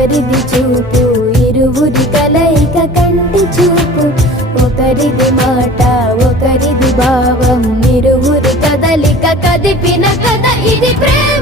ఒకరిది చూపు ఇరువురి కలయిక కంటి చూపు, ఒకరిది మాట ఒకరిది భావం ఇరువురి కదలిక కదిపిన కథ ఇది ప్రేమ.